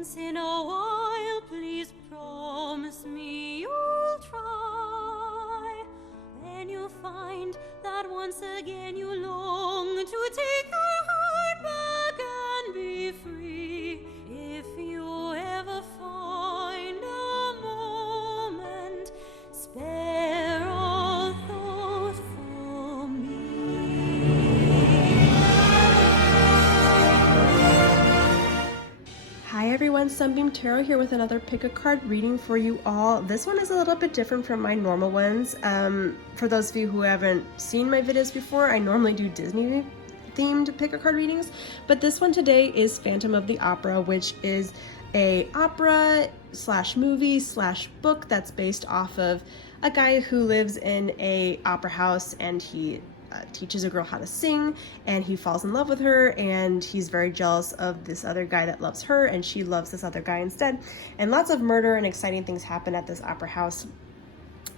Once in a while, please promise me you'll try. Then you'll find that once again you long to take your heart back and be free. If you ever find a moment, spare a thought for me. Hi everyone, Sunbeam Tarot here with another pick a card reading for you all. This one is a little bit different from my normal ones. For those of you who haven't seen my videos before, I normally do Disney themed pick a card readings, but this one today is Phantom of the Opera, which is a opera slash movie slash book that's based off of a guy who lives in a opera house, and he teaches a girl how to sing, and he falls in love with her, and he's very jealous of this other guy that loves her, and she loves this other guy instead, and lots of murder and exciting things happen at this opera house.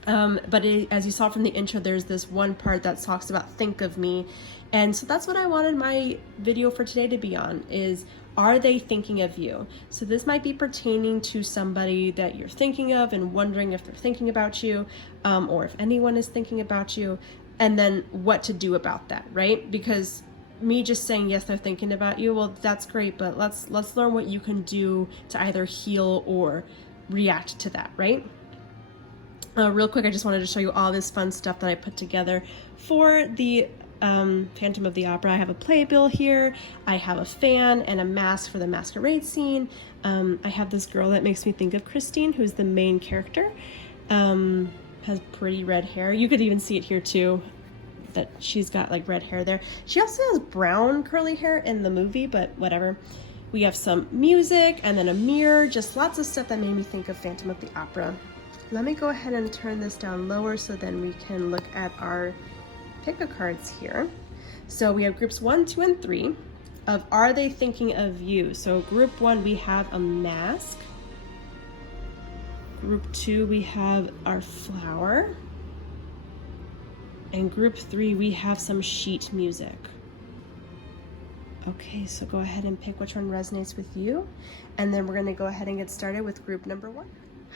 As you saw from the intro, there's this one part that talks about think of me, and so that's what I wanted my video for today to be on, is are they thinking of you? So this might be pertaining to somebody that you're thinking of and wondering if they're thinking about you, or if anyone is thinking about you, and then what to do about that, right? Because me just saying yes, they're thinking about you, well, that's great, but let's learn what you can do to either heal or react to that, right? Real quick, I just wanted to show you all this fun stuff that I put together for the Phantom of the Opera. I have a playbill here, I have a fan and a mask for the masquerade scene. I have this girl that makes me think of Christine, who's the main character. Has pretty red hair. You could even see it here too, that she's got like red hair there. She also has brown curly hair in the movie, but whatever. We have some music and then a mirror, just lots of stuff that made me think of Phantom of the Opera. Let me go ahead and turn this down lower so then we can look at our pick-a-cards here. So we have groups 1, 2, and 3 of Are They Thinking of You? So group 1, we have a mask. Group 2, we have our flower. And group 3, we have some sheet music. Okay, so go ahead and pick which one resonates with you. And then we're gonna go ahead and get started with group number 1.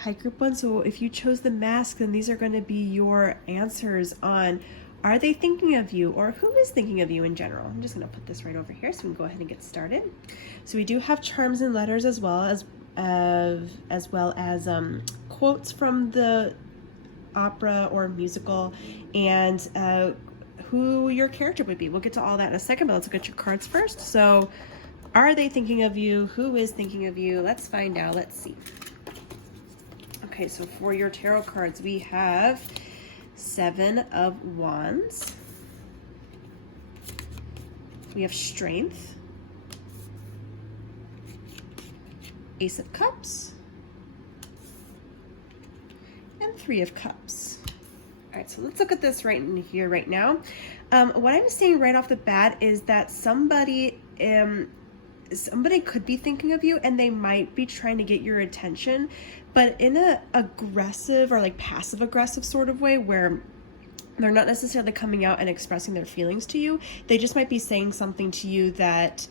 Hi, group 1. So if you chose the mask, then these are gonna be your answers on are they thinking of you, or who is thinking of you in general. I'm just gonna put this right over here so we can go ahead and get started. So we do have charms and letters as well as quotes from the opera or musical, and who your character would be. We'll get to all that in a second, but let's look at your cards first. So are they thinking of you? Who is thinking of you? Let's find out. Let's see. Okay, so for your tarot cards, we have 7 of Wands. We have Strength, Ace of Cups, and 3 of Cups. All right, so let's look at this right in here right now. What I'm seeing right off the bat is that somebody could be thinking of you, and they might be trying to get your attention, but in a aggressive or like passive aggressive sort of way, where they're not necessarily coming out and expressing their feelings to you. They just might be saying something to you that,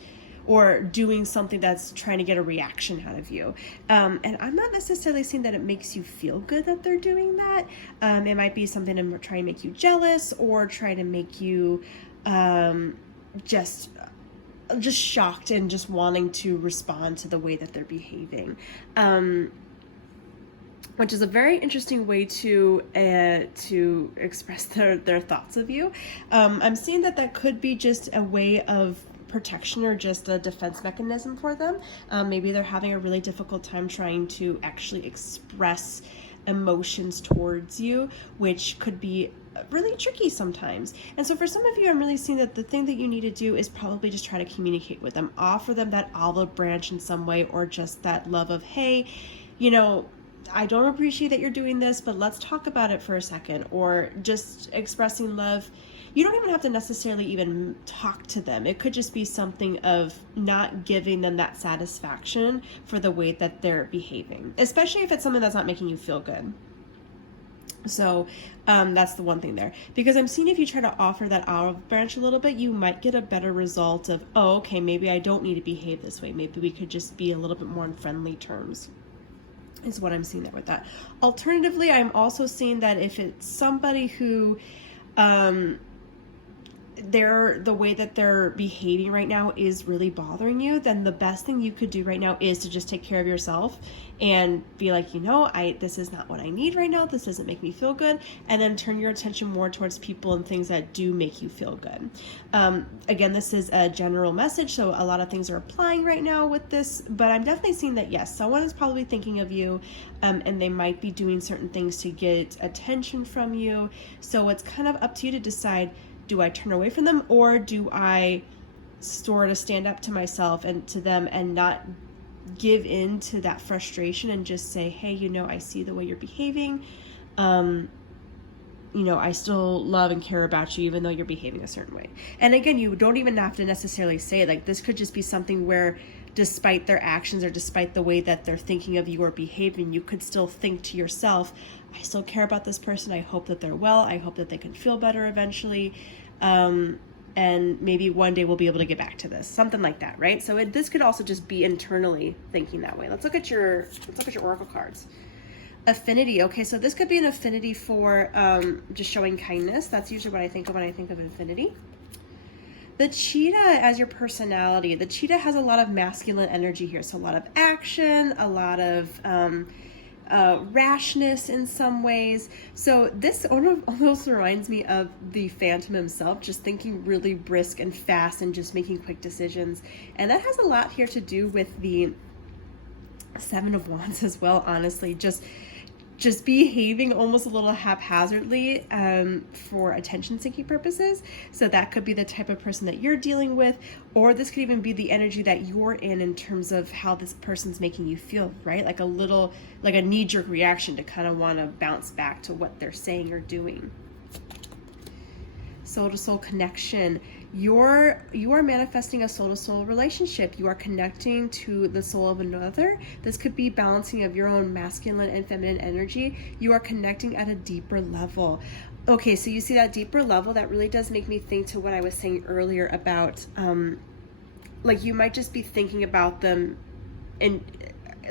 or doing something that's trying to get a reaction out of you. And I'm not necessarily seeing that it makes you feel good that they're doing that. It might be something to try and make you jealous, or try to make you just shocked and just wanting to respond to the way that they're behaving. Which is a very interesting way to express their thoughts of you. I'm seeing that could be just a way of protection or just a defense mechanism for them. Maybe they're having a really difficult time trying to actually express emotions towards you, which could be really tricky sometimes. And so for some of you, I'm really seeing that the thing that you need to do is probably just try to communicate with them, offer them that olive branch in some way, or just that love of, hey, you know, I don't appreciate that you're doing this, but let's talk about it for a second. Or just expressing love. You don't even have to necessarily even talk to them. It could just be something of not giving them that satisfaction for the way that they're behaving, especially if it's something that's not making you feel good. So that's the one thing there. Because I'm seeing if you try to offer that olive branch a little bit, you might get a better result of, oh, okay, maybe I don't need to behave this way. Maybe we could just be a little bit more on friendly terms, is what I'm seeing there with that. Alternatively, I'm also seeing that if it's somebody who the way that they're behaving right now is really bothering you, then the best thing you could do right now is to just take care of yourself and be like, this is not what I need right now. This doesn't make me feel good. And then turn your attention more towards people and things that do make you feel good. Again, this is a general message, so a lot of things are applying right now with this, but I'm definitely seeing that, yes, someone is probably thinking of you, and they might be doing certain things to get attention from you. So it's kind of up to you to decide, do I turn away from them, or do I sort of stand up to myself and to them and not give in to that frustration and just say, hey, I see the way you're behaving. I still love and care about you even though you're behaving a certain way. And again, you don't even have to necessarily say it. Like, this could just be something where despite their actions or despite the way that they're thinking of you or behaving, you could still think to yourself, I still care about this person. I hope that they're well. I hope that they can feel better eventually. And maybe one day we'll be able to get back to this. Something like that, right? So this could also just be internally thinking that way. Let's look at your oracle cards. Affinity. Okay, so this could be an affinity for just showing kindness. That's usually what I think of when I think of infinity. The cheetah as your personality. The cheetah has a lot of masculine energy here. So a lot of action, a lot of rashness in some ways. So this almost reminds me of the Phantom himself, just thinking really brisk and fast and just making quick decisions. And that has a lot here to do with the Seven of Wands as well, honestly. Just behaving almost a little haphazardly for attention-seeking purposes. So that could be the type of person that you're dealing with, or this could even be the energy that you're in terms of how this person's making you feel, right? Like a knee-jerk reaction to kind of want to bounce back to what they're saying or doing. Soul-to-soul connection. You are manifesting a soul-to-soul relationship. You are connecting to the soul of another. This could be balancing of your own masculine and feminine energy. You are connecting at a deeper level. Okay, so you see that deeper level, that really does make me think to what I was saying earlier about, you might just be thinking about them and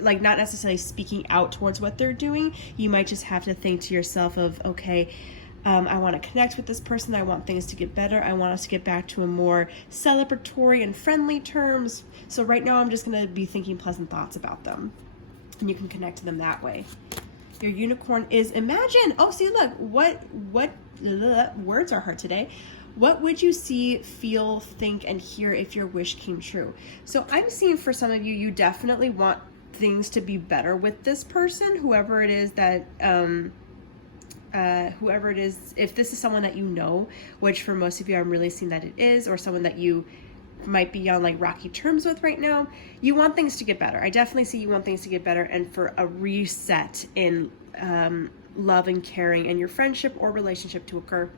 not necessarily speaking out towards what they're doing. You might just have to think to yourself of, okay, I want to connect with this person. I want things to get better. I want us to get back to a more celebratory and friendly terms. So right now I'm just going to be thinking pleasant thoughts about them. And you can connect to them that way. Your unicorn is imagine. Oh, see, look, what words are hard today. What would you see, feel, think, and hear if your wish came true? So I'm seeing for some of you, you definitely want things to be better with this person, whoever it is that... whoever it is, if this is someone that you know, which for most of you I'm really seeing that it is, or someone that you might be on rocky terms with right now, you want things to get better. I definitely see you want things to get better and for a reset in love and caring and your friendship or relationship to occur.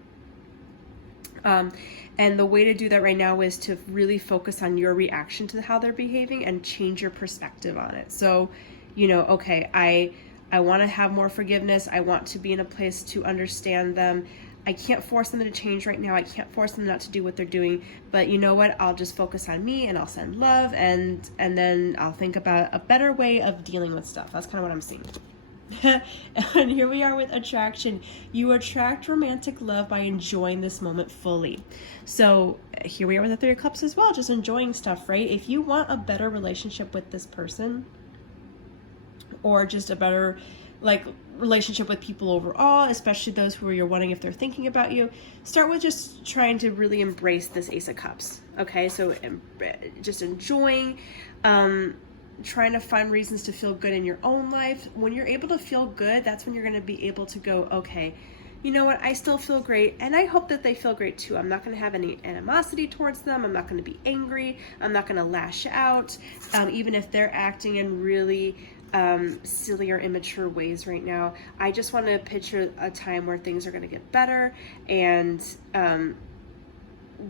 And the way to do that right now is to really focus on your reaction to how they're behaving and change your perspective on it. So, okay, I want to have more forgiveness. I want to be in a place to understand them. I can't force them to change right now. I can't force them not to do what they're doing. But you know what? I'll just focus on me and I'll send love and then I'll think about a better way of dealing with stuff. That's kind of what I'm seeing. And here we are with attraction. You attract romantic love by enjoying this moment fully. So here we are with the Three of Cups as well, just enjoying stuff, right? If you want a better relationship with this person, or just a better relationship with people overall, especially those who you're wanting if they're thinking about you, start with just trying to really embrace this Ace of Cups. Okay, so just enjoying, trying to find reasons to feel good in your own life. When you're able to feel good, that's when you're going to be able to go, okay, you know what, I still feel great, and I hope that they feel great too. I'm not going to have any animosity towards them. I'm not going to be angry. I'm not going to lash out, even if they're acting in really silly or immature ways right now. I just want to picture a time where things are going to get better and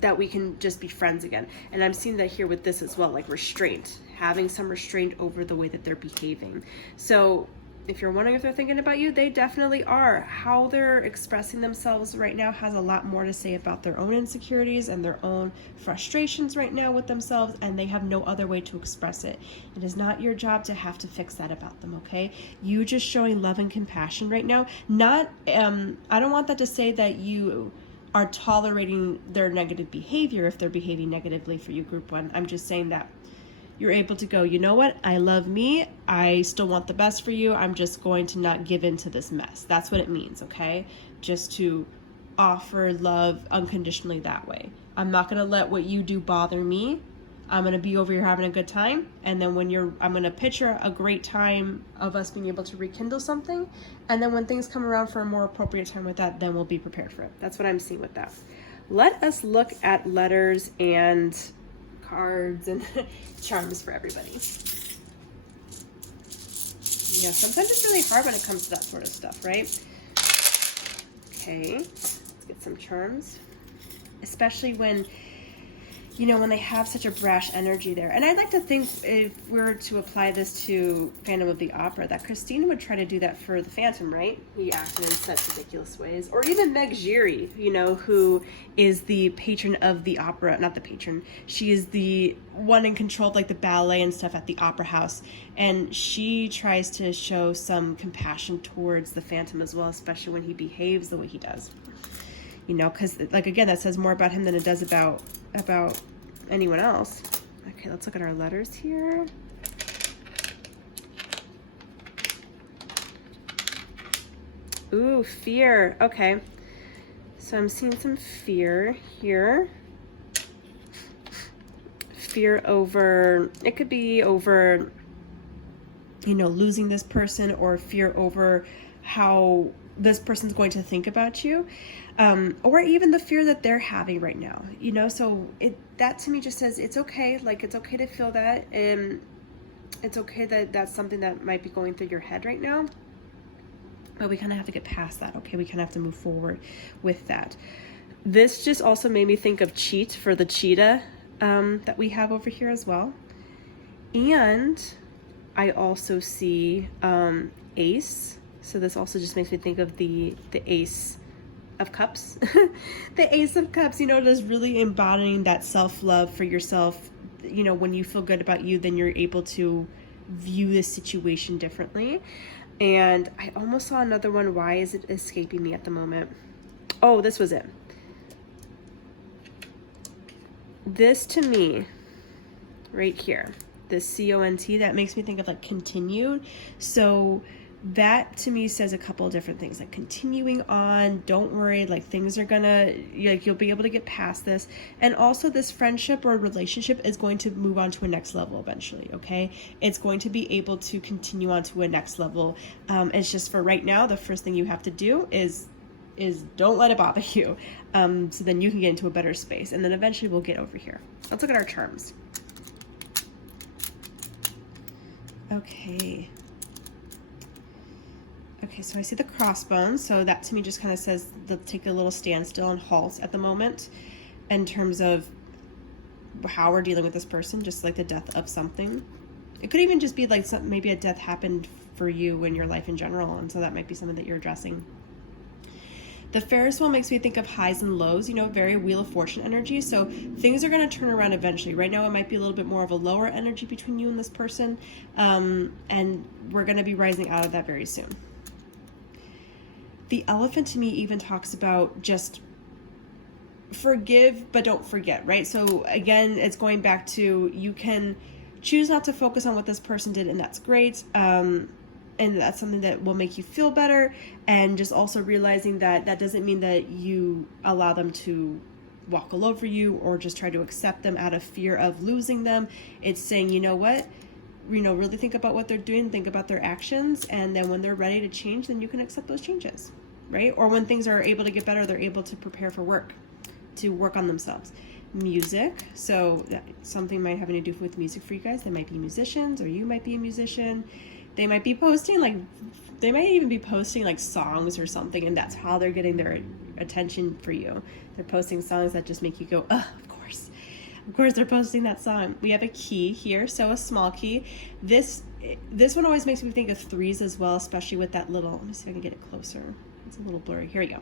that we can just be friends again. And I'm seeing that here with this as well, restraint, having some restraint over the way that they're behaving. So if you're wondering if they're thinking about you, they definitely are. How they're expressing themselves right now has a lot more to say about their own insecurities and their own frustrations right now with themselves, and they have no other way to express it. It is not your job to have to fix that about them, okay? You just showing love and compassion right now. Not, I don't want that to say that you are tolerating their negative behavior if they're behaving negatively for you, group one. I'm just saying that you're able to go, you know what? I love me. I still want the best for you. I'm just going to not give in to this mess. That's what it means, okay? Just to offer love unconditionally that way. I'm not going to let what you do bother me. I'm going to be over here having a good time. And then I'm going to picture a great time of us being able to rekindle something. And then when things come around for a more appropriate time with that, then we'll be prepared for it. That's what I'm seeing with that. Let us look at letters and cards and charms for everybody. Yeah, sometimes it's really hard when it comes to that sort of stuff, right? Okay, let's get some charms. Especially when, you know, when they have such a brash energy there. And I'd like to think, if we were to apply this to Phantom of the Opera, that Christine would try to do that for the Phantom, right? He acted in such ridiculous ways. Or even Meg Giry, you know, who is the patron of the opera. Not the patron. She is the one in control of, like, the ballet and stuff at the opera house. And she tries to show some compassion towards the Phantom as well, especially when he behaves the way he does. You know, because, like, again, that says more about him than it does about anyone else. Okay, let's look at our letters here. Ooh, fear. Okay. So I'm seeing some fear here. Fear over, it could be over, you know, losing this person, or fear over how this person's going to think about you, or even the fear that they're having right now, you know. So that to me just says it's okay. Like, it's okay to feel that, and it's okay that that's something that might be going through your head right now, but we kind of have to get past that. Okay, we kind of have to move forward with that. This just also made me think of cheat for the cheetah that we have over here as well. And I also see ace. So this also just makes me think of the Ace of Cups. The Ace of Cups, you know, just really embodying that self-love for yourself. You know, when you feel good about you, then you're able to view this situation differently. And I almost saw another one. Why is it escaping me at the moment? Oh, this was it. This to me, right here, this CONT, that makes me think of like continued. So that to me says a couple of different things, like continuing on, don't worry, like things are gonna, like, you'll be able to get past this. And also this friendship or relationship is going to move on to a next level eventually, okay? It's going to be able to continue on to a next level. It's just for right now, the first thing you have to do is don't let it bother you. So then you can get into a better space, and then eventually we'll get over here. Let's look at our charms. Okay, so I see the crossbones. So that to me just kind of says they'll take a little standstill and halt at the moment in terms of how we're dealing with this person, just like the death of something. It could even just be like maybe a death happened for you in your life in general, and so that might be something that you're addressing. The Ferris wheel makes me think of highs and lows, you know, very Wheel of Fortune energy. So things are going to turn around eventually. Right now it might be a little bit more of a lower energy between you and this person, and we're going to be rising out of that very soon. The elephant to me even talks about just forgive, but don't forget, right? So again, it's going back to, you can choose not to focus on what this person did, and that's great. And that's something that will make you feel better. And just also realizing that that doesn't mean that you allow them to walk all over you or just try to accept them out of fear of losing them. It's saying, you know what? You know, really think about what they're doing, think about their actions, and then when they're ready to change, then you can accept those changes, right? Or when things are able to get better, they're able to prepare for work, to work on themselves. Music, so something might have to do with music for you guys. They might be musicians, or you might be a musician. They might be posting, like, they might even be posting like songs or something, and that's how they're getting their attention for you. They're posting songs that just make you go, of course. Of course, they're posting that song. We have a key here, so a small key. This one always makes me think of threes as well, especially with that little, let me see if I can get it closer. It's a little blurry. Here we go.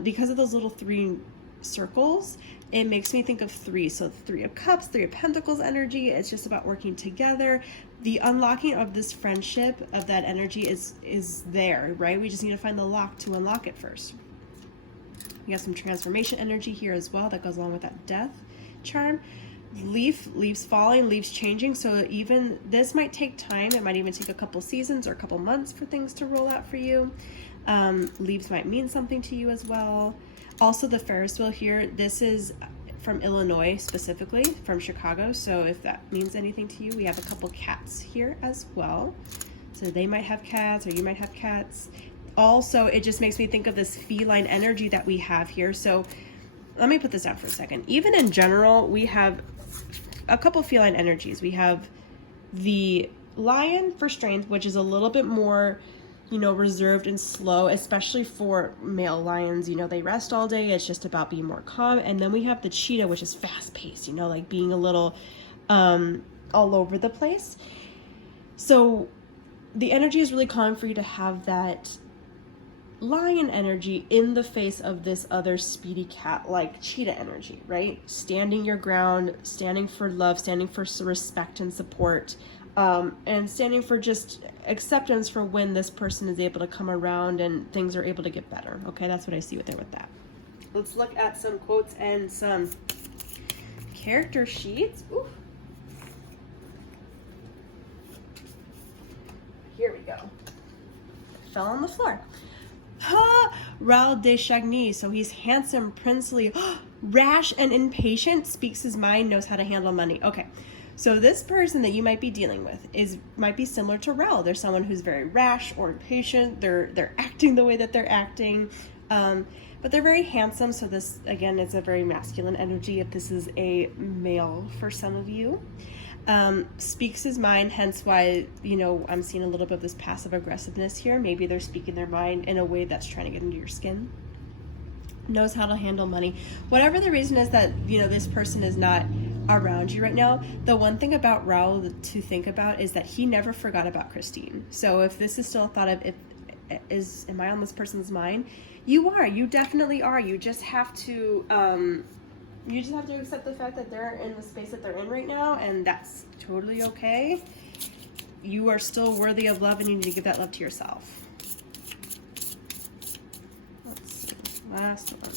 Because of those little three circles, it makes me think of three. So 3 of Cups, 3 of Pentacles energy. It's just about working together. The unlocking of this friendship, of that energy is there, right? We just need to find the lock to unlock it first. We got some transformation energy here as well that goes along with that death charm. Leaves falling, leaves changing. So even this might take time. It might even take a couple seasons or a couple months for things to roll out for you. Leaves might mean something to you as well. Also, the Ferris wheel here, this is from Illinois specifically, from Chicago. So if that means anything to you, we have a couple cats here as well. So they might have cats, or you might have cats. Also, it just makes me think of this feline energy that we have here. So let me put this down for a second. Even in general, we have a couple feline energies. We have the lion for strength, which is a little bit more, reserved and slow, especially for male lions. They rest all day. It's just about being more calm. And then we have the cheetah, which is fast paced, like being a little all over the place. So the energy is really calm for you to have that lion energy in the face of this other speedy cat like cheetah energy, right? Standing your ground, standing for love, standing for respect and support, and standing for just acceptance for when this person is able to come around and things are able to get better. Okay, that's what I see with that. Let's look at some quotes and some character sheets. Ooh. Here we go. Fell on the floor. Raoul de Chagny, so he's handsome, princely, rash and impatient, speaks his mind, knows how to handle money. Okay, so this person that you might be dealing with might be similar to Raoul. They're someone who's very rash or impatient. They're acting the way that they're acting, but they're very handsome. So this, again, is a very masculine energy if this is a male for some of you. Speaks his mind, hence why, I'm seeing a little bit of this passive aggressiveness here. Maybe they're speaking their mind in a way that's trying to get into your skin. Knows how to handle money. Whatever the reason is that, this person is not around you right now, the one thing about Raoul to think about is that he never forgot about Christine. So if this is still a thought of, am I on this person's mind? You are. You definitely are. You just have to accept the fact that they're in the space that they're in right now, and that's totally okay. You are still worthy of love, and you need to give that love to yourself. Let's see. Last one.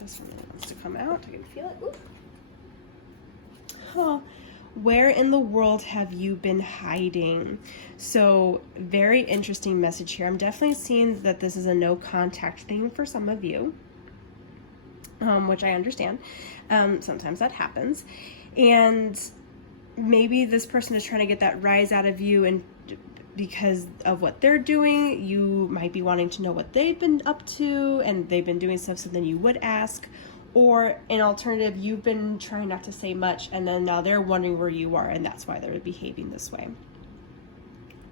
This one really wants to come out. I can feel it. Ooh. Huh. Where in the world have you been hiding? So, very interesting message here. I'm definitely seeing that this is a no contact thing for some of you. Which I understand. Sometimes that happens. And maybe this person is trying to get that rise out of you, and because of what they're doing, you might be wanting to know what they've been up to, and they've been doing stuff, so then you would ask. Or an alternative, you've been trying not to say much, and then now they're wondering where you are, and that's why they're behaving this way.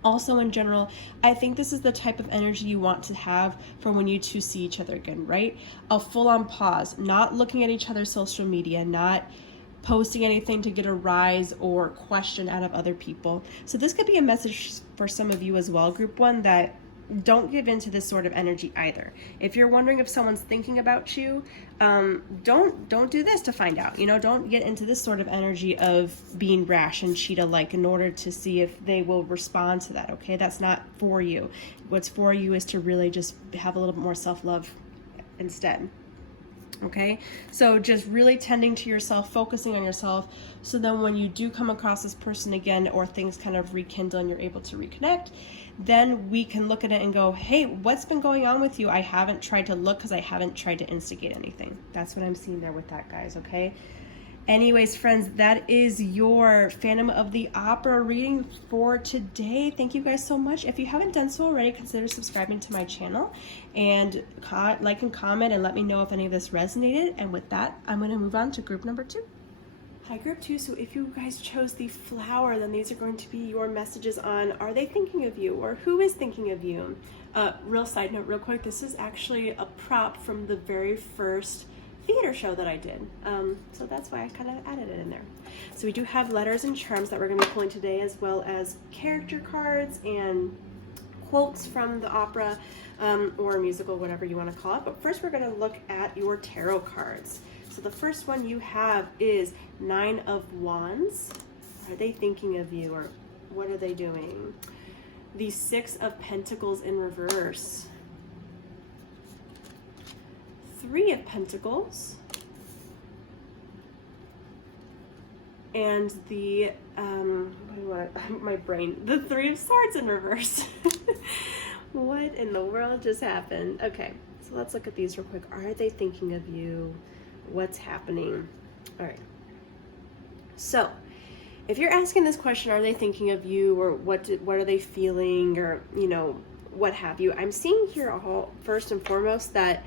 Also, in general, I think this is the type of energy you want to have for when you two see each other again, right? A full-on pause, not looking at each other's social media, not posting anything to get a rise or question out of other people. So this could be a message for some of you as well, Group 1, that don't give into this sort of energy either. If you're wondering if someone's thinking about you, don't do this to find out. Don't get into this sort of energy of being rash and cheetah-like in order to see if they will respond to that, okay? That's not for you. What's for you is to really just have a little bit more self-love instead. Okay, so just really tending to yourself, focusing on yourself, so then when you do come across this person again, or things kind of rekindle and you're able to reconnect, then we can look at it and go, hey, what's been going on with you? I haven't tried to look because I haven't tried to instigate anything. That's what I'm seeing there with that, guys, okay? Anyways, friends, that is your Phantom of the Opera reading for today. Thank you guys so much. If you haven't done so already, consider subscribing to my channel and like and comment and let me know if any of this resonated. And with that, I'm going to move on to group number 2. Hi, group 2. So if you guys chose the flower, then these are going to be your messages on, are they thinking of you, or who is thinking of you? Real side note real quick, this is actually a prop from the very first theater show that I did. So that's why I kind of added it in there. So we do have letters and charms that we're going to be pulling today, as well as character cards and quotes from the opera or musical, whatever you want to call it. But first we're going to look at your tarot cards. So the first one you have is 9 of Wands. Are they thinking of you, or what are they doing? The 6 of Pentacles in reverse. 3 of Pentacles. And the, my brain, the 3 of Swords in reverse. What in the world just happened? Okay, so let's look at these real quick. Are they thinking of you? What's happening? All right. So, if you're asking this question, are they thinking of you, or what are they feeling, or, you know, what have you? I'm seeing here all, first and foremost, that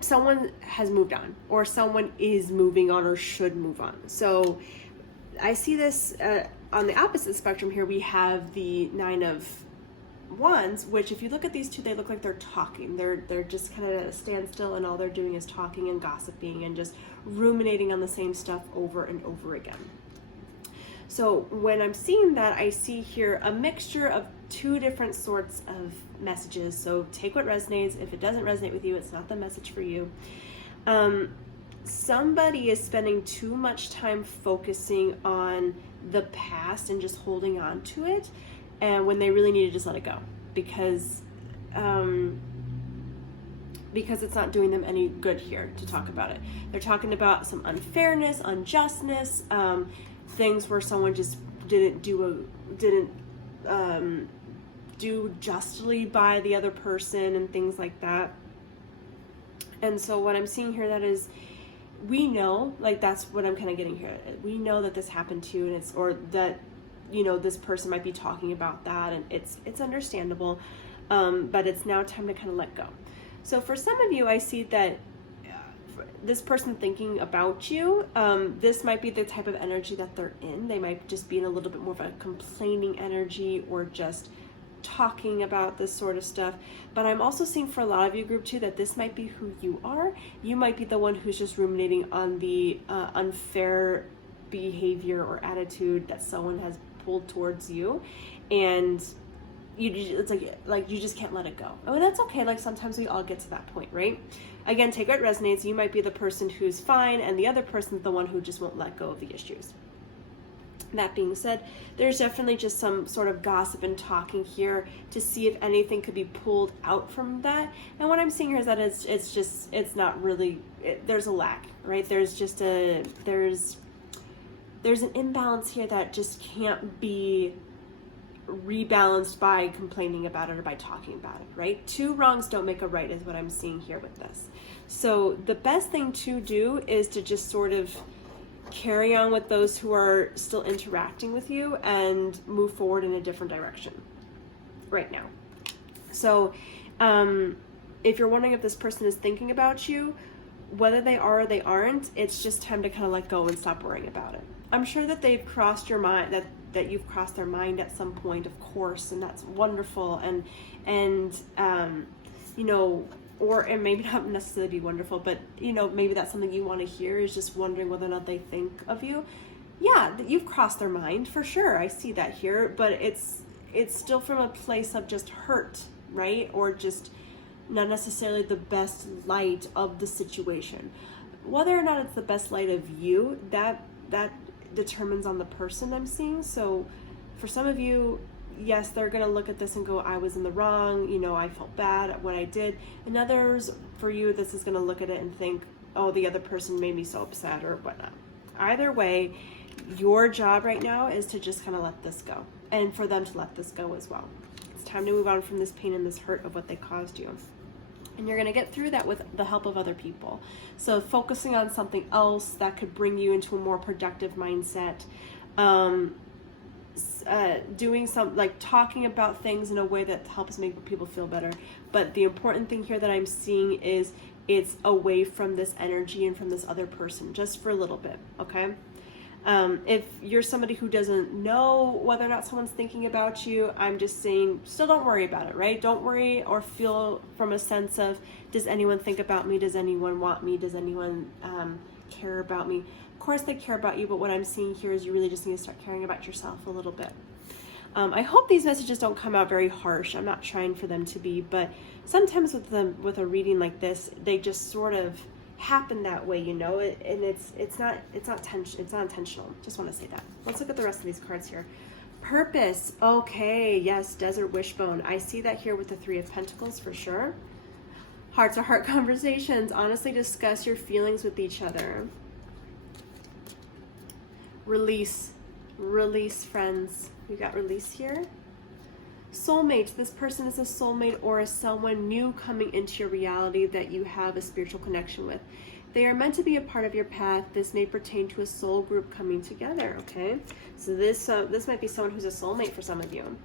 someone has moved on, or someone is moving on, or should move on. So I see this on the opposite spectrum here. We have the 9 of Wands, which if you look at these two, they look like they're talking. They're just kind of at a standstill, and all they're doing is talking and gossiping and just ruminating on the same stuff over and over again. So when I'm seeing that, I see here a mixture of 2 different sorts of messages. So take what resonates. If it doesn't resonate with you, it's not the message for you. Somebody is spending too much time focusing on the past and just holding on to it, and when they really need to just let it go, because it's not doing them any good here to talk about it. They're talking about some unfairness, unjustness, things where someone just didn't do justly by the other person, and things like that. And so what I'm seeing here, that is, we know, like, that's what I'm kind of getting here. We know that this happened to you, and it's, or that, you know, this person might be talking about that, and it's understandable, but it's now time to kind of let go. So for some of you, I see that this person thinking about you, this might be the type of energy that they're in. They might just be in a little bit more of a complaining energy, or just talking about this sort of stuff. But I'm also seeing for a lot of you, group 2, that this might be who you are. You might be the one who's just ruminating on the unfair behavior or attitude that someone has pulled towards you, and it's like you just can't let it go. Oh, that's okay. Like, sometimes we all get to that point, right? Again, take what resonates. You might be the person who's fine, and the other person's the one who just won't let go of the issues. That being said, there's definitely just some sort of gossip and talking here to see if anything could be pulled out from that. And what I'm seeing here is that it's not really, there's a lack, right? There's an imbalance here that just can't be rebalanced by complaining about it or by talking about it, right? 2 wrongs don't make a right is what I'm seeing here with this. So the best thing to do is to just sort of carry on with those who are still interacting with you, and move forward in a different direction right now. So if you're wondering if this person is thinking about you, whether they are or they aren't, it's just time to kind of let go and stop worrying about it. I'm sure that they've crossed your mind, that you've crossed their mind at some point, of course, and that's wonderful. And you know, and maybe not necessarily be wonderful, but, you know, maybe that's something you want to hear, is just wondering whether or not they think of you. Yeah, you've crossed their mind for sure. I see that here, but it's still from a place of just hurt, right? Or just not necessarily the best light of the situation. Whether or not it's the best light of you, that determines on the person I'm seeing. So for some of you, yes, they're going to look at this and go, I was in the wrong, you know, I felt bad at what I did. And others, for you, this is going to look at it and think, oh, the other person made me so upset, or whatnot. Either way, your job right now is to just kind of let this go, and for them to let this go as well. It's time to move on from this pain and this hurt of what they caused you. And you're going to get through that with the help of other people. So focusing on something else that could bring you into a more productive mindset, doing talking about things in a way that helps make people feel better. But the important thing here that I'm seeing is it's away from this energy and from this other person, just for a little bit, okay? If you're somebody who doesn't know whether or not someone's thinking about you, I'm just saying, still don't worry about it, right? Don't worry or feel from a sense of, does anyone think about me? Does anyone want me? Does anyone care about me? Of course they care about you, but what I'm seeing here is you really just need to start caring about yourself a little bit. I hope these messages don't come out very harsh. I'm not trying for them to be, but sometimes with a reading like this, they just sort of happen that way, and it's not intentional. Just want to say that. Let's look at the rest of these cards here. Purpose. Okay, yes, Desert Wishbone. I see that here with the Three of Pentacles for sure. Heart-to-heart conversations. Honestly discuss your feelings with each other. Release. Release, friends. We got release here. Soulmate. This person is a soulmate or is someone new coming into your reality that you have a spiritual connection with. They are meant to be a part of your path. This may pertain to a soul group coming together, okay? So this might be someone who's a soulmate for some of you.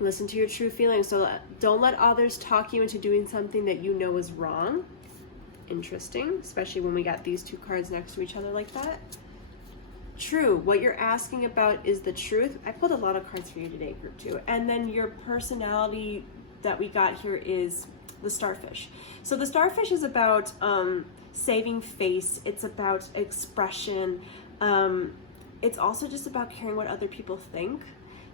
Listen to your true feelings. So don't let others talk you into doing something that you know is wrong. Interesting, especially when we got these two cards next to each other like that. True. What you're asking about is the truth. I pulled a lot of cards for you today, group 2. And then your personality that we got here is the starfish. So the starfish is about saving face. It's about expression. It's also just about caring what other people think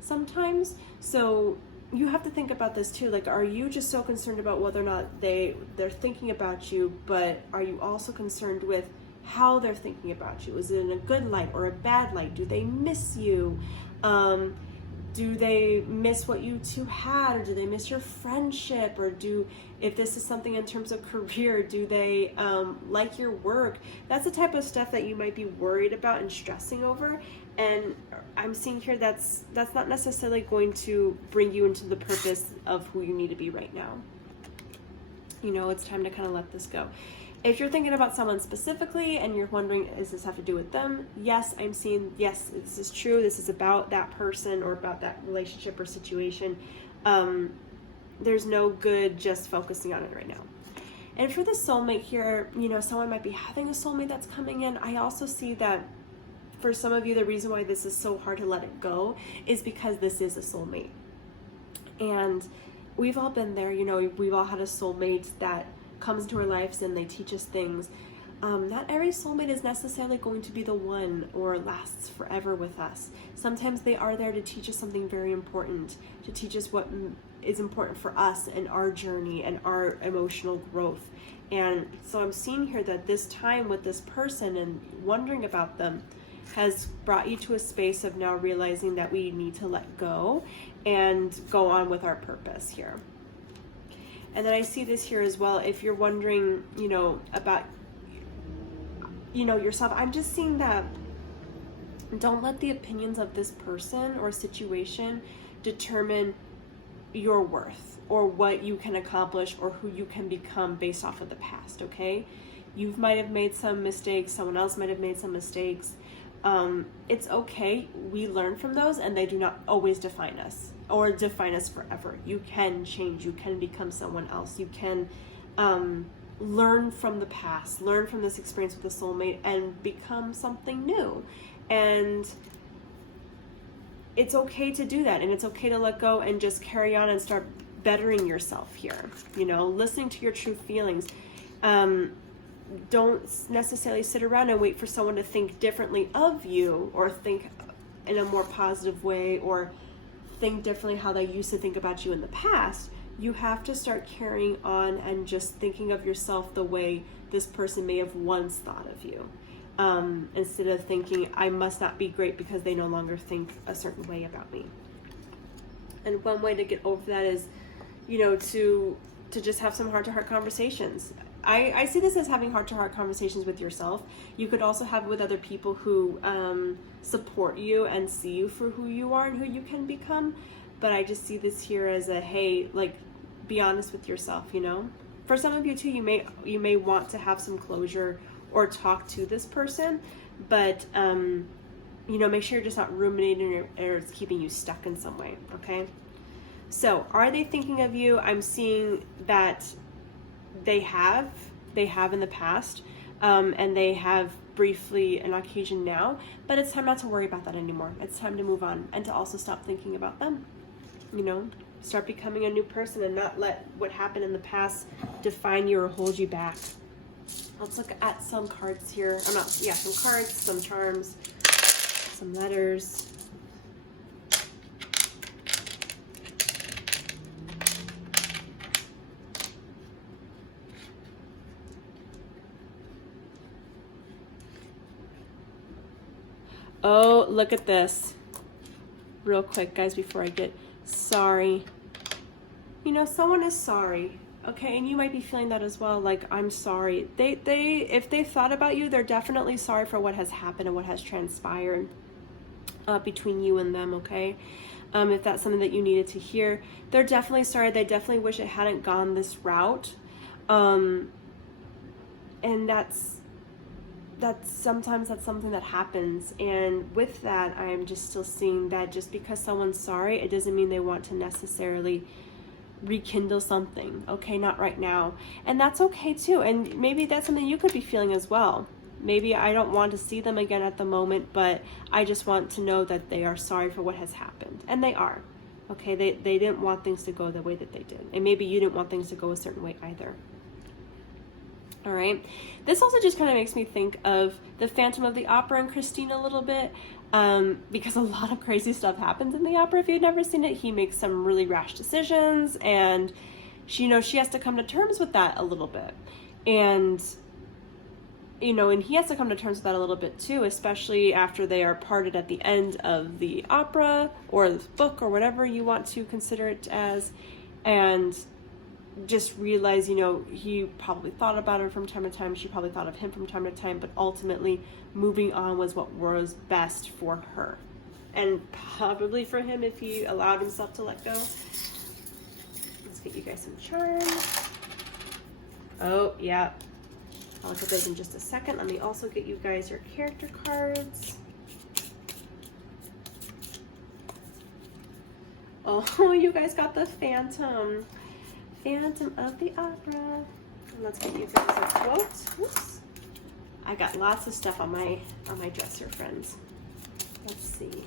sometimes. So you have to think about this too. Like, are you just so concerned about whether or not they're thinking about you, but are you also concerned with how they're thinking about you? Is it in a good light or a bad light? Do they miss you? Do they miss what you two had, or do they miss your friendship? Or if this is something in terms of career, do they like your work? That's the type of stuff that you might be worried about and stressing over. And I'm seeing here that's not necessarily going to bring you into the purpose of who you need to be right now. It's time to kind of let this go. If you're thinking about someone specifically and you're wondering, does this have to do with them? Yes, I'm seeing, yes, this is true. This is about that person or about that relationship or situation. There's no good just focusing on it right now. And for the soulmate here, someone might be having a soulmate that's coming in. I also see that for some of you, the reason why this is so hard to let it go is because this is a soulmate. And we've all been there, we've all had a soulmate that comes into our lives and they teach us things. Not every soulmate is necessarily going to be the one or lasts forever with us. Sometimes they are there to teach us something very important, to teach us what is important for us and our journey and our emotional growth. And so I'm seeing here that this time with this person and wondering about them has brought you to a space of now realizing that we need to let go and go on with our purpose here. And then I see this here as well. If you're wondering, about, yourself, I'm just seeing that don't let the opinions of this person or situation determine your worth or what you can accomplish or who you can become based off of the past, okay? You might have made some mistakes. Someone else might have made some mistakes. It's okay. We learn from those and they do not always define us or define us forever. You can change. You can become someone else. You can learn from the past, learn from this experience with the soulmate and become something new. And it's okay to do that. And it's okay to let go and just carry on and start bettering yourself here. Listening to your true feelings. Don't necessarily sit around and wait for someone to think differently of you or think in a more positive way or think differently how they used to think about you in the past. You have to start carrying on and just thinking of yourself the way this person may have once thought of you. Instead of thinking, I must not be great because they no longer think a certain way about me. And one way to get over that is, to just have some heart-to-heart conversations. I see this as having heart-to-heart conversations with yourself. You could also have with other people who support you and see you for who you are and who you can become. But I just see this here as a, hey, be honest with yourself, For some of you too, you may want to have some closure or talk to this person, but make sure you're just not ruminating or it's keeping you stuck in some way, okay? So, are they thinking of you? I'm seeing that they have in the past, and they have briefly an occasion now, but it's time not to worry about that anymore. It's time to move on and to also stop thinking about them. You know, start becoming a new person and not let what happened in the past define you or hold you back. Let's look at some cards here. Some cards, some charms, some letters. Oh, look at this. Real quick, guys, before I get sorry. You know, someone is sorry, okay? And you might be feeling that as well, like, I'm sorry. If they thought about you, they're definitely sorry for what has happened and what has transpired between you and them, okay? If that's something that you needed to hear, they're definitely sorry. They definitely wish it hadn't gone this route. And sometimes that's something that happens, and with that I'm just still seeing that just because someone's sorry, it doesn't mean they want to necessarily rekindle something, okay? Not right now, and that's okay too. And maybe that's something you could be feeling as well. Maybe I don't want to see them again at the moment, but I just want to know that they are sorry for what has happened, and they are, okay? They didn't want things to go the way that they did, and maybe you didn't want things to go a certain way either. All right. This also just kind of makes me think of the Phantom of the Opera and Christine a little bit, because a lot of crazy stuff happens in the opera. If you've never seen it, he makes some really rash decisions, and she has to come to terms with that a little bit. And, and he has to come to terms with that a little bit too, especially after they are parted at the end of the opera or the book or whatever you want to consider it as. And just realize, he probably thought about her from time to time. She probably thought of him from time to time, but ultimately moving on was what was best for her. And probably for him if he allowed himself to let go. Let's get you guys some charms. Oh, yeah. I'll look at those in just a second. Let me also get you guys your character cards. Oh, you guys got the Phantom of the Opera. And let's get you guys a quote. Oops. I got lots of stuff on my dresser, friends. Let's see.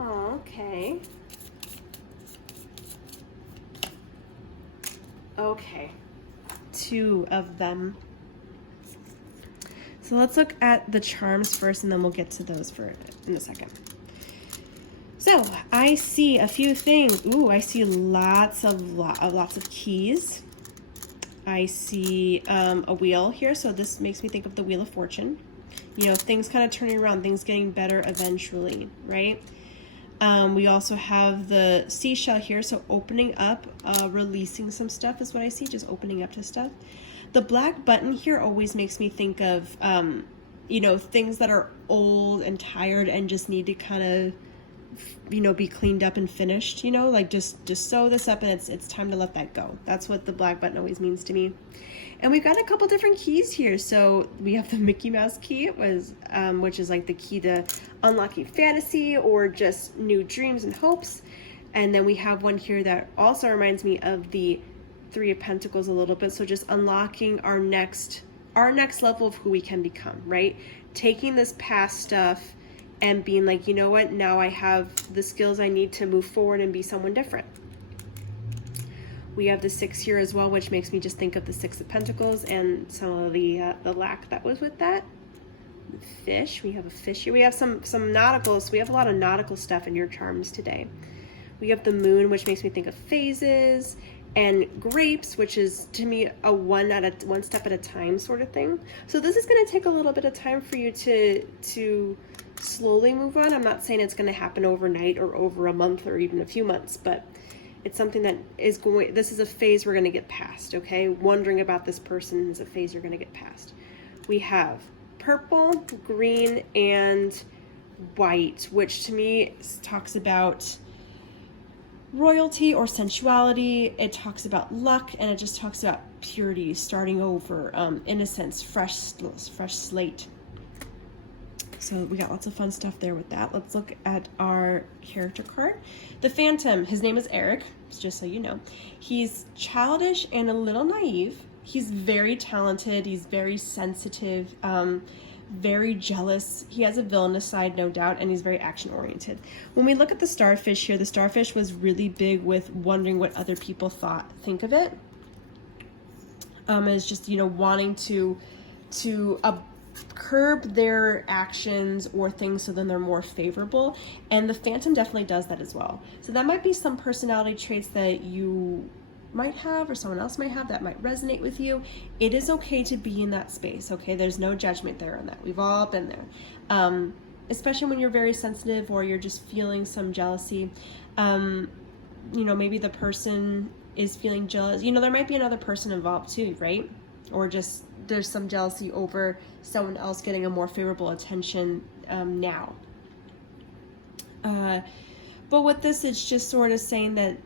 Okay. Okay. 2 of them. So let's look at the charms first, and then we'll get to those in a second. So I see a few things. Ooh, I see lots of keys. I see a wheel here, so this makes me think of the Wheel of Fortune. Things kind of turning around, things getting better eventually, right? We also have the seashell here, so opening up, releasing some stuff is what I see, just opening up to stuff. The black button here always makes me think of, things that are old and tired and just need to kind of, be cleaned up and finished, like just sew this up and it's time to let that go. That's what the black button always means to me. And we've got a couple different keys here. So we have the Mickey Mouse key, which is like the key to unlocking fantasy or just new dreams and hopes. And then we have one here that also reminds me of the 3 of Pentacles a little bit. So just unlocking our next level of who we can become, right? Taking this past stuff and being like, you know what, now I have the skills I need to move forward and be someone different. We have the 6 here as well, which makes me just think of the 6 of Pentacles and some of the lack that was with that. Fish, we have a fish here. We have some nautical, so we have a lot of nautical stuff in your charms today. We have the Moon, which makes me think of phases, and grapes, which is to me a one step at a time sort of thing. So this is going to take a little bit of time for you to slowly move on. I'm not saying it's going to happen overnight or over a month or even a few months, but it's something that this is a phase we're going to get past, okay? Wondering about this person is a phase you're going to get past. We have purple, green, and white, which to me talks about royalty or sensuality. It talks about luck, and it just talks about purity, starting over, innocence, fresh slate. So we got lots of fun stuff there with that. Let's look at our character card. The Phantom, his name is Eric. just so you know. He's childish and a little naive. He's very talented. He's very sensitive, very jealous. He has a villainous side, no doubt, and he's very action-oriented. When we look at the starfish here, the starfish was really big with wondering what other people think of it. As just, wanting to curb their actions or things so then they're more favorable. And the Phantom definitely does that as well. So that might be some personality traits that you might have or someone else might have that might resonate with you. It is okay to be in that space, okay? There's no judgment there on that. We've all been there. Especially when you're very sensitive or you're just feeling some jealousy. Maybe the person is feeling jealous. There might be another person involved too, right? Or just there's some jealousy over someone else getting a more favorable attention now. But with this, it's just sort of saying that,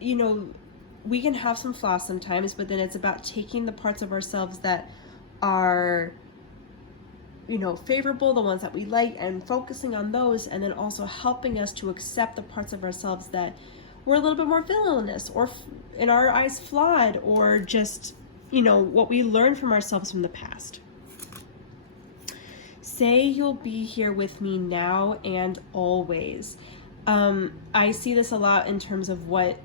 we can have some flaws sometimes, but then it's about taking the parts of ourselves that are, favorable, the ones that we like, and focusing on those, and then also helping us to accept the parts of ourselves that were a little bit more villainous or in our eyes flawed, or just what we learned from ourselves from the past. Say you'll be here with me now and always. I see this a lot in terms of what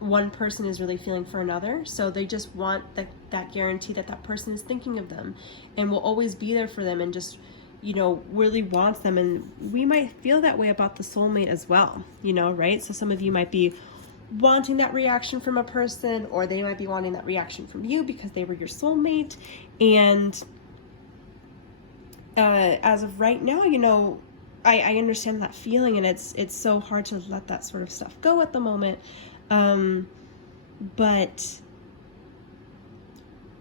one person is really feeling for another. So they just want that guarantee that person is thinking of them and will always be there for them and just, really wants them. And we might feel that way about the soulmate as well, right? So some of you might be wanting that reaction from a person, or they might be wanting that reaction from you because they were your soulmate. And as of right now, I understand that feeling, and it's so hard to let that sort of stuff go at the moment. But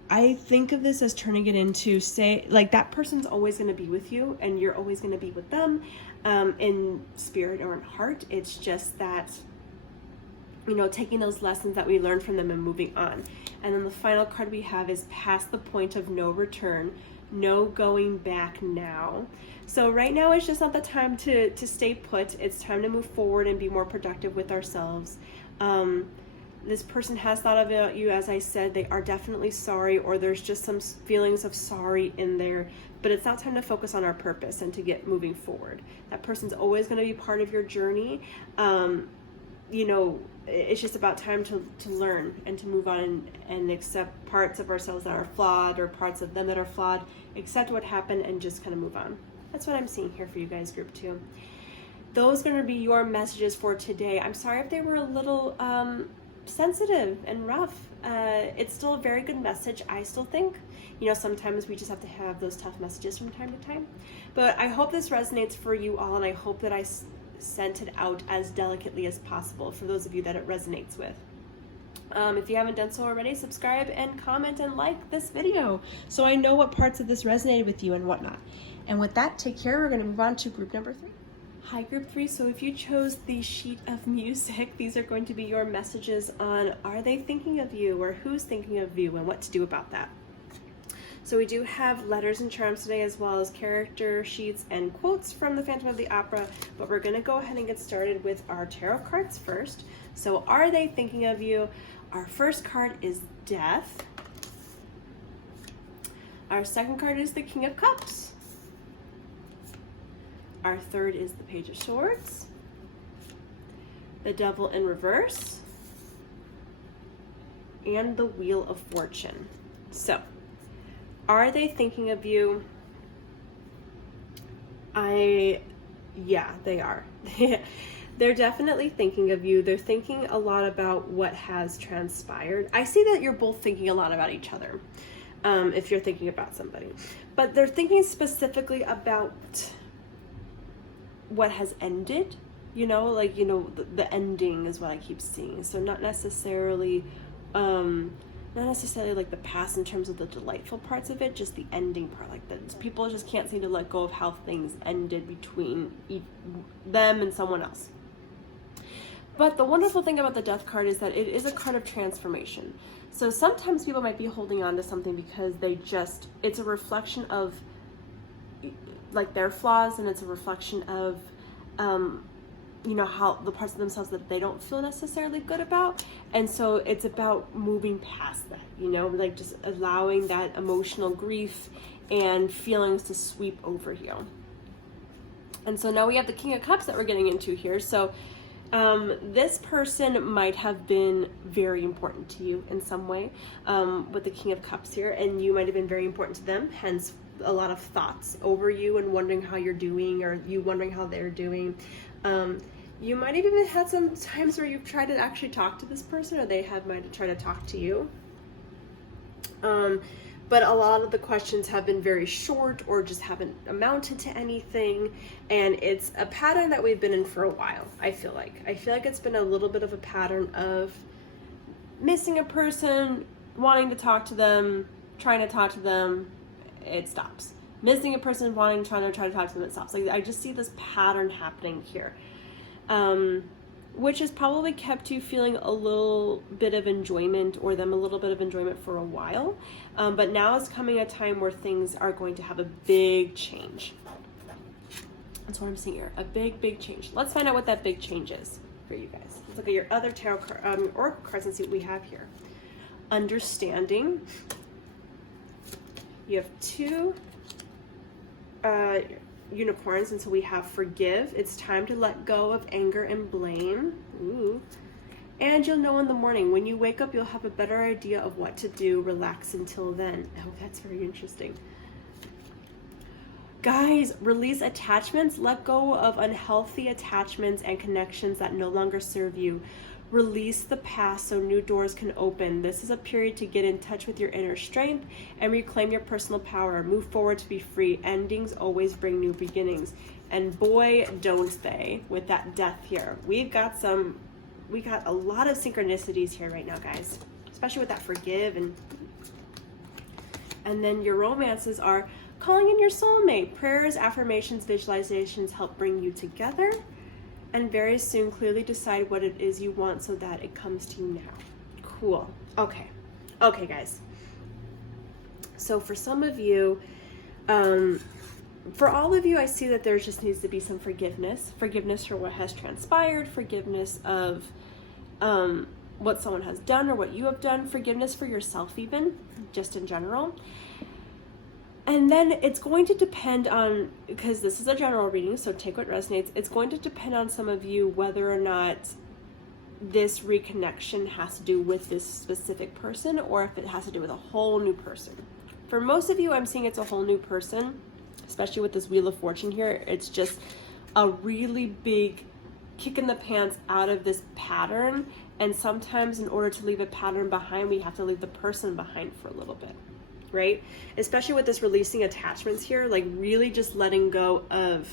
I think of this as turning it into, say, like, that person's always going to be with you and you're always going to be with them, in spirit or in heart. It's just that, taking those lessons that we learned from them and moving on. And then the final card we have is past the point of no return, no going back now. So right now it's just not the time to stay put. It's time to move forward and be more productive with ourselves. This person has thought about you, as I said. They are definitely sorry, or there's just some feelings of sorry in there, but it's now time to focus on our purpose and to get moving forward. That person's always going to be part of your journey. It's just about time to learn and to move on and accept parts of ourselves that are flawed, or parts of them that are flawed, accept what happened and just kind of move on. That's what I'm seeing here for you guys, group 2. Those are going to be your messages for today. I'm sorry if they were a little sensitive and rough. It's still a very good message, I still think. Sometimes we just have to have those tough messages from time to time. But I hope this resonates for you all, and I hope that I sent it out as delicately as possible for those of you that it resonates with. If you haven't done so already, subscribe and comment and like this video so I know what parts of this resonated with you and whatnot. And with that, take care. We're going to move on to group number 3. Hi, group 3. So if you chose the sheet of music, these are going to be your messages on, are they thinking of you, or who's thinking of you, and what to do about that. So we do have letters and charms today, as well as character sheets and quotes from the Phantom of the Opera, but we're going to go ahead and get started with our tarot cards first. So are they thinking of you? Our first card is Death. Our second card is the King of Cups. Our third is the Page of Swords, the Devil in reverse, and the Wheel of Fortune. So, are they thinking of you? Yeah, they are. They're definitely thinking of you. They're thinking a lot about what has transpired. I see that you're both thinking a lot about each other, if you're thinking about somebody. But they're thinking specifically about what has ended, the ending is what I keep seeing. So not necessarily like the past in terms of the delightful parts of it, just the ending part. Like that, people just can't seem to let go of how things ended between them and someone else. But the wonderful thing about the Death card is that it is a card of transformation. So sometimes people might be holding on to something because it's a reflection of like their flaws, and it's a reflection of how the parts of themselves that they don't feel necessarily good about. And so it's about moving past that, like just allowing that emotional grief and feelings to sweep over you. And so now we have the King of Cups that we're getting into here. So this person might have been very important to you in some way, with the King of Cups here, and you might have been very important to them, hence a lot of thoughts over you and wondering how you're doing, or you wondering how they're doing. You might have even had some times where you've tried to actually talk to this person, or they might have tried to talk to you. But a lot of the questions have been very short or just haven't amounted to anything. And it's a pattern that we've been in for a while, I feel like. It's been a little bit of a pattern of missing a person, wanting to talk to them, trying to talk to them, it stops. Missing a person, trying to talk to them, it stops. Like, I just see this pattern happening here. Which has probably kept you feeling a little bit of enjoyment, or them a little bit of enjoyment for a while. But now is coming a time where things are going to have a big change. That's what I'm seeing here. A big change. Let's find out what that big change is for you guys. Let's look at your other tarot oracle cards and see what we have here. Understanding. You have two unicorns, and so we have forgive. It's time to let go of anger and blame. Ooh. And you'll know in the morning. When you wake up, you'll have a better idea of what to do. Relax until then. Oh, that's very interesting. Guys, release attachments. Let go of unhealthy attachments and connections that no longer serve you. Release the past so new doors can open. This is a period to get in touch with your inner strength and reclaim your personal power. Move forward to be free. Endings always bring new beginnings. And boy, don't they, with that death here. We got a lot of synchronicities here right now, guys. Especially with that forgive. And then your romances are calling in your soulmate. Prayers, affirmations, visualizations help bring you together. And very soon, clearly decide what it is you want so that it comes to you now. Cool. Okay, guys. So for some of you, for all of you, I see that there just needs to be some forgiveness. Forgiveness for what has transpired. Forgiveness of what someone has done or what you have done. Forgiveness for yourself even, just in general. And then it's going to depend on, because this is a general reading, so take what resonates. It's going to depend on some of you whether or not this reconnection has to do with this specific person, or if it has to do with a whole new person. For most of you, I'm seeing it's a whole new person, especially with this Wheel of Fortune here. It's just a really big kick in the pants out of this pattern. And sometimes in order to leave a pattern behind, we have to leave the person behind for a little bit. Right? Especially with this releasing attachments here, like really just letting go of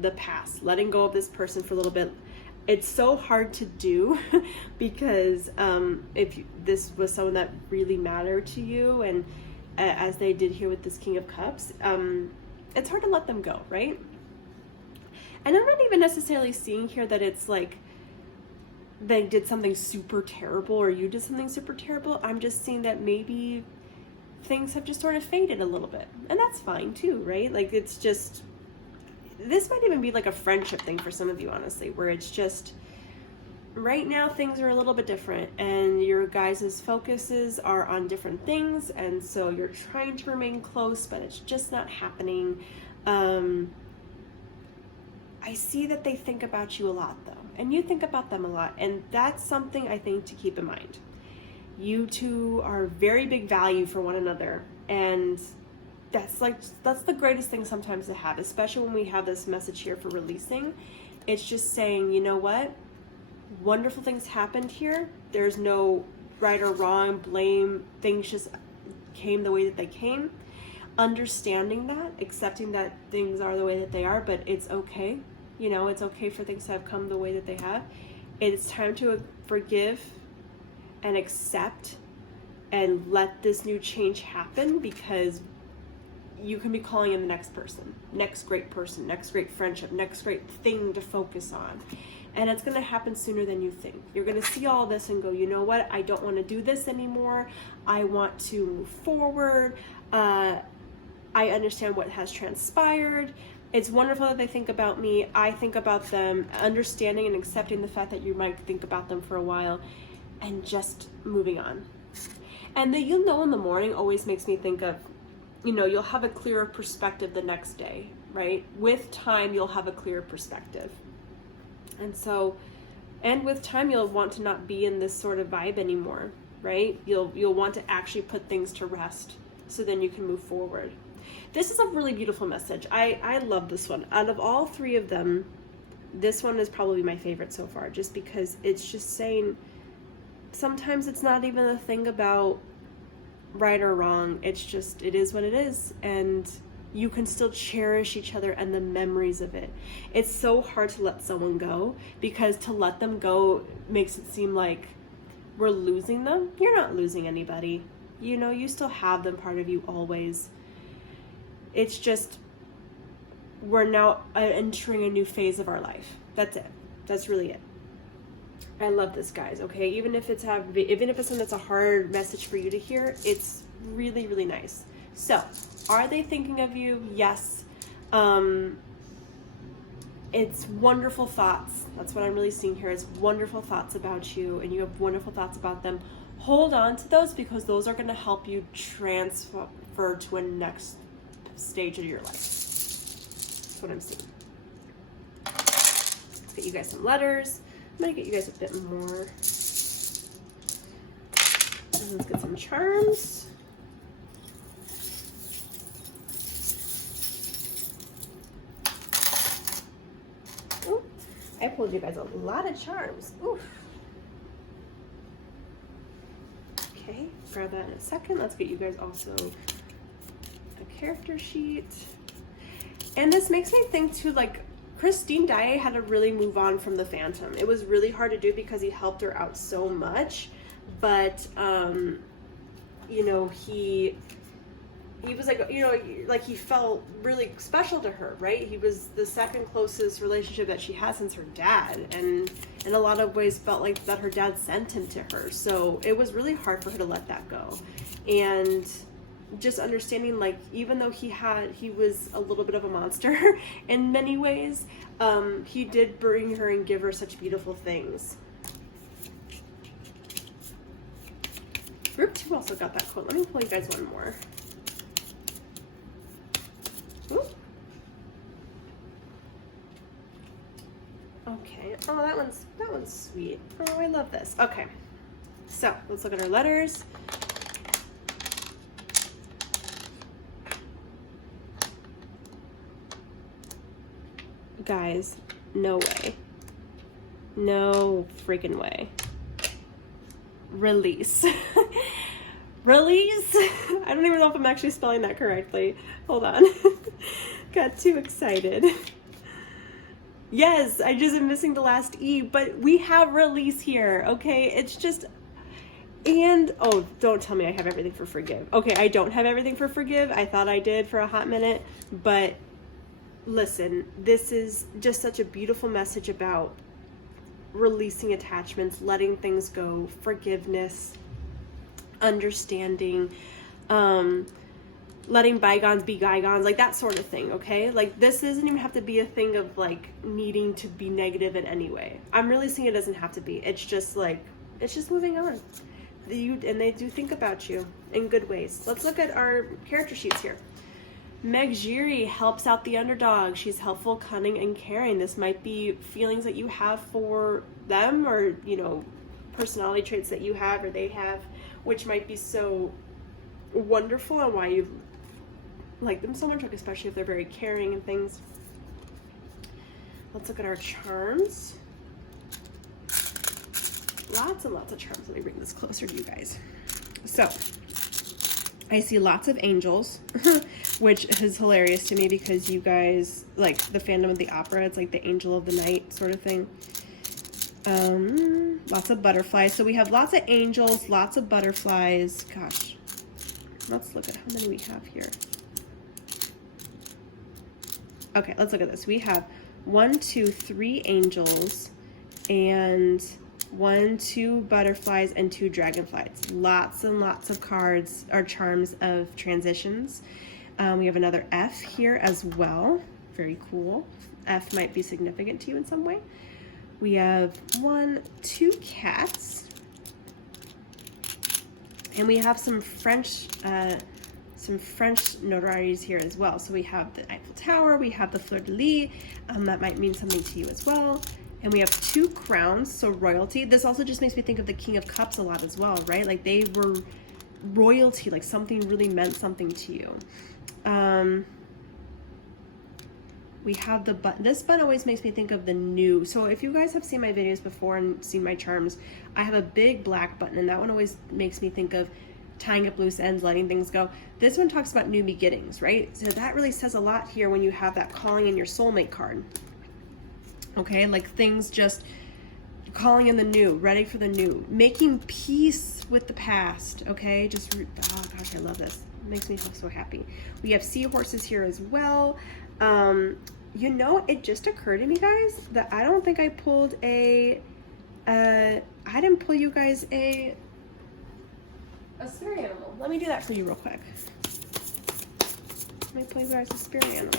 the past, letting go of this person for a little bit. It's so hard to do because this was someone that really mattered to you, and as they did here with this King of Cups, it's hard to let them go, right? And I'm not even necessarily seeing here that it's like they did something super terrible or you did something super terrible. I'm just seeing that maybe things have just sort of faded a little bit, and that's fine too, right? Like, it's just, this might even be like a friendship thing for some of you, honestly, where it's just right now things are a little bit different and your guys' focuses are on different things, and so you're trying to remain close, but it's just not happening. I see that they think about you a lot though, and you think about them a lot, and that's something I think to keep in mind. You two are very big value for one another, and that's the greatest thing sometimes to have, especially when we have this message here for releasing. It's just saying, you know what, wonderful things happened here. There's no right or wrong, blame. Things just came the way that they came. Understanding that, accepting that things are the way that they are, but it's okay. It's okay for things to have come the way that they have. It's time to forgive and accept and let this new change happen, because you can be calling in the next person, next great friendship, next great thing to focus on. And it's going to happen sooner than you think. You're going to see all this and go, you know what? I don't want to do this anymore. I want to move forward. I understand what has transpired. It's wonderful that they think about me. I think about them, understanding and accepting the fact that you might think about them for a while and just moving on. And the you'll know in the morning always makes me think of, you'll have a clearer perspective the next day, right? With time, you'll have a clearer perspective. And with time, you'll want to not be in this sort of vibe anymore, right? You'll want to actually put things to rest so then you can move forward. This is a really beautiful message. I love this one. Out of all three of them, this one is probably my favorite so far, just because it's just saying sometimes it's not even a thing about right or wrong. It's just, it is what it is. And you can still cherish each other and the memories of it. It's so hard to let someone go, because to let them go makes it seem like we're losing them. You're not losing anybody. You still have them part of you always. It's just, we're now entering a new phase of our life. That's it. That's really it. I love this, guys. Okay, even if it's something that's a hard message for you to hear, it's really, really nice. So, are they thinking of you? Yes. It's wonderful thoughts. That's what I'm really seeing here. Is wonderful thoughts about you, and you have wonderful thoughts about them. Hold on to those, because those are going to help you transfer to a next stage of your life. That's what I'm seeing. Let's get you guys some letters. I'm going to get you guys a bit more. And let's get some charms. Ooh, I pulled you guys a lot of charms. Oof. Okay, grab that in a second. Let's get you guys also a character sheet. And this makes me think too, like, Christine Daae had to really move on from the Phantom. It was really hard to do because he helped her out so much, but he was like, he felt really special to her, right? He was the second closest relationship that she had since her dad, and in a lot of ways felt like that her dad sent him to her. So it was really hard for her to let that go. And just understanding, like, even though he was a little bit of a monster in many ways, he did bring her and give her such beautiful things. Group 2 also got that quote. Let me pull you guys one more. Ooh. Okay. Oh, that one's sweet. Oh, I love this. Okay. So let's look at our letters. Guys, no way. No freaking way. Release. Release? I don't even know if I'm actually spelling that correctly. Hold on. Got too excited. Yes, I just am missing the last E, but we have release here, okay? It's just, and, oh, don't tell me I have everything for forgive. Okay, I don't have everything for forgive. I thought I did for a hot minute, but listen, this is just such a beautiful message about releasing attachments, letting things go, forgiveness, understanding, letting bygones be bygones, like that sort of thing, okay? Like, this doesn't even have to be a thing of, like, needing to be negative in any way. I'm really seeing it doesn't have to be. It's just, like, it's just moving on. And they do think about you in good ways. Let's look at our character sheets here. Meg Jiri helps out the underdog. She's helpful, cunning, and caring. This might be feelings that you have for them, or, personality traits that you have or they have, which might be so wonderful, and why you like them so much, like, especially if they're very caring and things. Let's look at our charms. Lots and lots of charms. Let me bring this closer to you guys. So, I see lots of angels, which is hilarious to me because you guys, like, the fandom of the opera, it's like the angel of the night sort of thing. Lots of butterflies. So we have lots of angels, lots of butterflies. Gosh, let's look at how many we have here. Okay, let's look at this. We have 1, 2, 3 angels and 1, 2 butterflies and 2 dragonflies. Lots and lots of cards or charms of transitions. We have another F here as well. Very cool. F might be significant to you in some way. We have 2 cats. And we have some French notorieties here as well. So we have the Eiffel Tower, we have the fleur-de-lis, that might mean something to you as well. And we have 2 crowns, so royalty. This also just makes me think of the King of Cups a lot as well, right? Like they were royalty, like something really meant something to you. We have the button. This button always makes me think of the new. So if you guys have seen my videos before and seen my charms, I have a big black button, and that one always makes me think of tying up loose ends, letting things go. This one talks about new beginnings, right? So that really says a lot here when you have that calling in your soulmate card. Okay, like things just calling in the new, ready for the new, making peace with the past. Okay, just oh gosh, I love this. It makes me feel so happy. We have seahorses here as well. You know, it just occurred to me, guys, that I don't think I pulled I didn't pull you guys a spirit animal. Let me do that for you real quick. Let me pull you guys a spirit animal.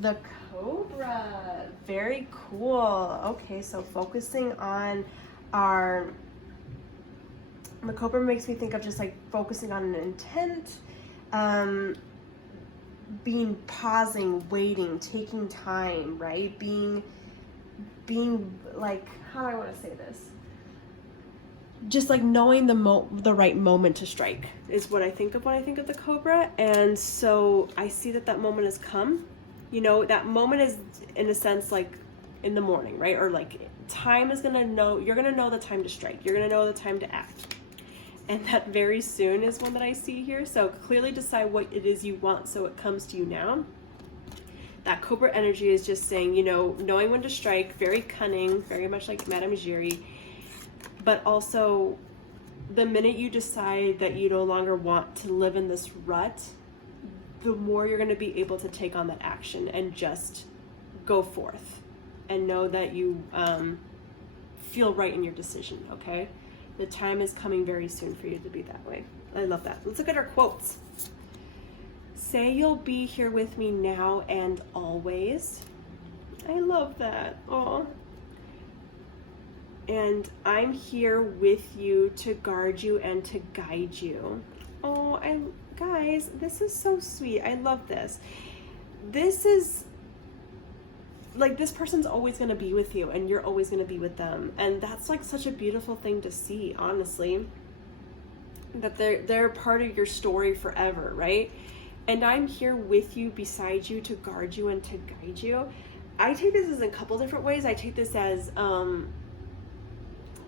The cobra. Very cool. Okay, so focusing on the cobra makes me think of just like focusing on an intent, being pausing, waiting, taking time, right? Being like, how do I want to say this? Just like knowing the right moment to strike is what I think of when I think of the cobra. And so I see that moment has come. You know, that moment is in a sense like in the morning, right? Or like time is gonna know, you're gonna know the time to strike. You're gonna know the time to act. And that very soon is one that I see here. So clearly decide what it is you want so it comes to you now. That cobra energy is just saying, you know, knowing when to strike, very cunning, very much like Madame Giry. But also, the minute you decide that you no longer want to live in this rut, the more you're going to be able to take on that action and just go forth and know that you feel right in your decision, okay? The time is coming very soon for you to be that way. I love that. Let's look at our quotes. Say you'll be here with me now and always. I love that. Oh. And I'm here with you to guard you and to guide you. Oh, guys, this is so sweet. I love this. This is like, this person's always going to be with you and you're always going to be with them. And that's like such a beautiful thing to see, honestly, that they're part of your story forever, right? And I'm here with you, beside you, to guard you and to guide you. I take this as a couple different ways. I take this as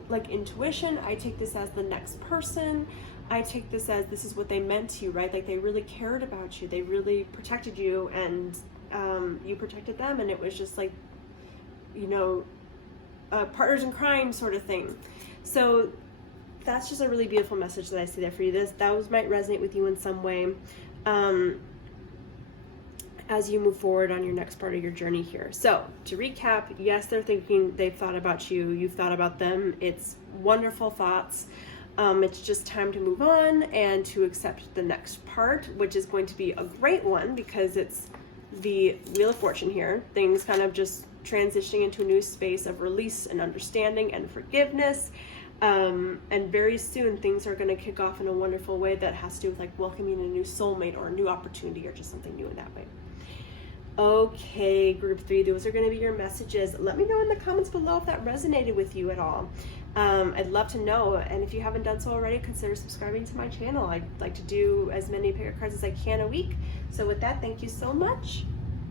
like intuition. I take this as the next person. I take this as this is what they meant to you, right? Like they really cared about you. They really protected you, and you protected them, and it was just like, you know, partners in crime sort of thing. So that's just a really beautiful message that I see there for you. Those might resonate with you in some way as you move forward on your next part of your journey here. So to recap, yes, they're thinking, they've thought about you, you've thought about them. It's wonderful thoughts. It's just time to move on and to accept the next part, which is going to be a great one because it's the Wheel of Fortune here. Things kind of just transitioning into a new space of release and understanding and forgiveness. And very soon things are going to kick off in a wonderful way that has to do with like welcoming a new soulmate or a new opportunity or just something new in that way. Okay, group 3, those are going to be your messages. Let me know in the comments below if that resonated with you at all. I'd love to know, and if you haven't done so already, consider subscribing to my channel. I'd like to do as many pick cards as I can a week. So with that, thank you so much.